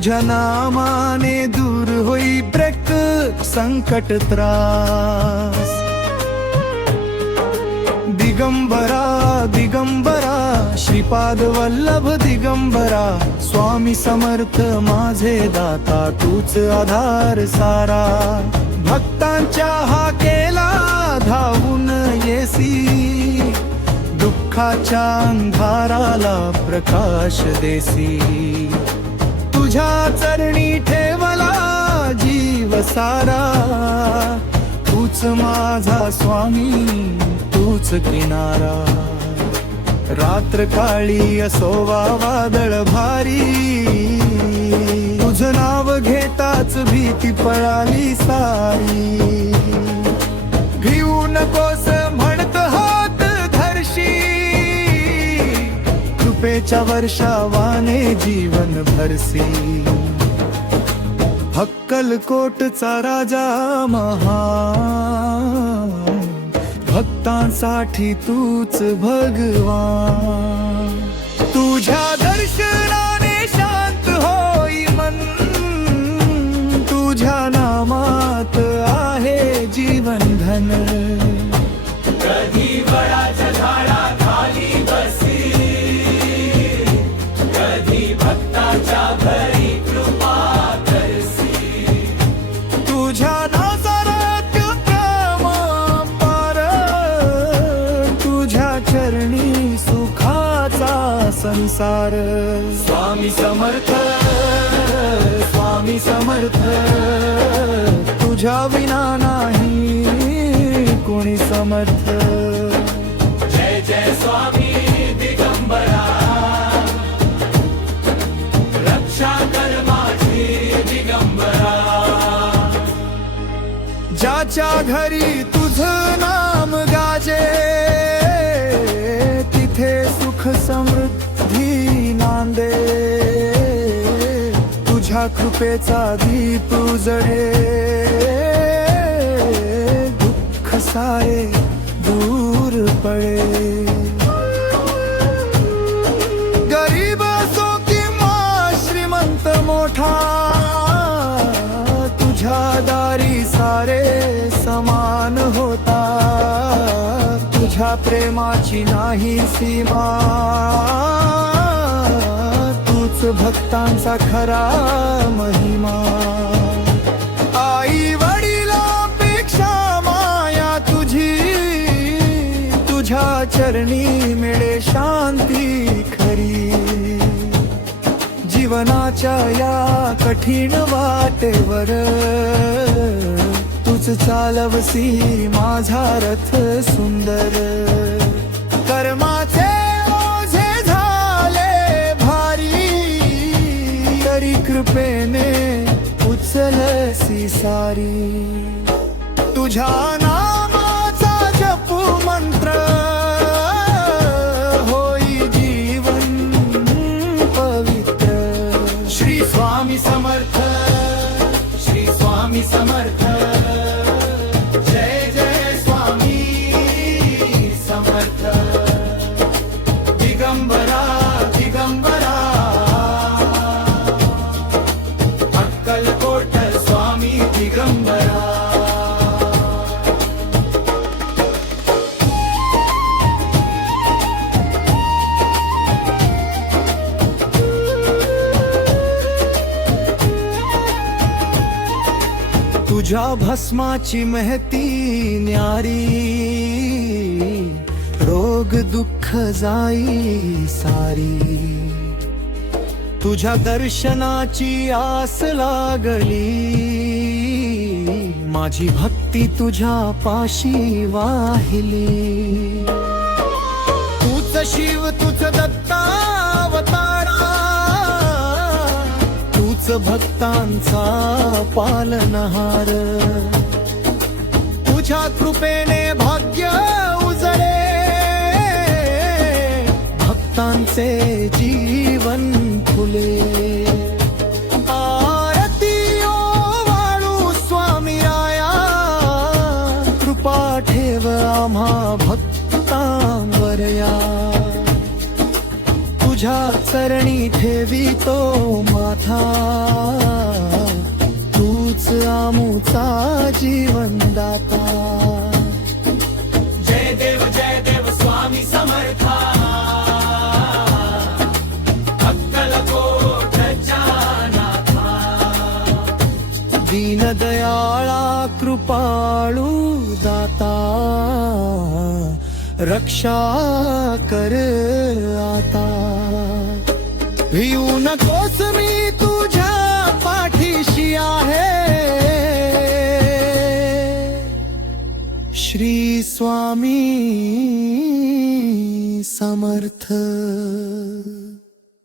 तुझ्या नामाने दूर होई प्रत्येक संकट त्रास। दिगंबरा दिगंबरा श्रीपाद वल्लभ दिगंबरा, स्वामी समर्थ माझे दाता तूच आधार सारा। भक्तांच्या हाकेला धावून येसी, दुःखाच्या अंधाराला प्रकाश देसी। तुझ्या चरणी ठेवला जीव सारा, तूच माझा स्वामी तूच किनारा। रात्र काळी असोवा वादळ भारी, तुझं नाव घेताच भीती पळाली सारी। भिवू नकोस म्हणत हात धरशी, कृपेच्या वर्षावाने जीवन भरसी। अक्कलकोटचा राजा महान, भक्तांसाठी तूच भगवान। तुझ्या दर्शनाने शांत होई मन, तुझ्या नामात आहे जीवन धन। कधी वडाच्या झाडाखाली बसी, कधी भक्ताच्या घरी कृपा करसी। तुझ्या नासारात प्रेम पार, तुझ्या चरणी सुखाचा संसार। स्वामी समर्थ स्वामी समर्थ, तुझ्या विना नाही कोणी समर्थ। जय जय स्वामी दिगंबरा, रक्षा कर माझी दिगंबरा। ज्याच्या घरी तुझं नाम गाजे, तिथे सुख समृद्धी नांदे। तुझ्या कृपेचा दीप उजळे, दुःख सारे दूर पळे। गरीब असो किंवा श्रीमंत मोठा, तुझ्या दारी सारे समान होता। तुझ्या प्रेमाची नाही सीमा, तूच भक्तांचा खरा महिमा। आई वडिलांपेक्षा माया तुझी, तुझ्या चरणी मिळे शांती खरी। जीवनाच्या या कठीण वाटेवर तूच चालवसी माझा रथ सुंदर। कर्माचे ओझे झाले भारी, तरी कृपेने उचलसी सारी। तुझ्या नामाचा जप मंत्र, होई जीवन पवित्र। श्री स्वामी समर्थ श्री स्वामी समर्थ, जय जय स्वामी समर्थ। दिगंबरा दिगंबरा, अक्कलकोट स्वामी दिगंबरा। तुझ्या भस्माची महती न्यारी, रोग दुःख जाई सारी। तुझ्या दर्शनाची आस लागली, माझी भक्ती तुझ्या पाशी वाहिली। तूच शिव तूच दत्तावतारा, तूच भक्तांचा पालनहार। तुझ्या कृपेने भाग्य उजळे, भक्तांचे जीवन फुले। आरती ओवाळू स्वामी राया, कृपा ठेव आम्हा भक्तांवर या। तुझ्या करणी ठेवितो माथा तूच आमुचा जीवनदाता जय देव स्वामी समर्था अक्कलकोटच्या नाथा दीनदयाळा कृपाळू दाता रक्षा कर आता भिऊ नकोस मी तुझ्या पाठीशी आहे श्री स्वामी समर्थ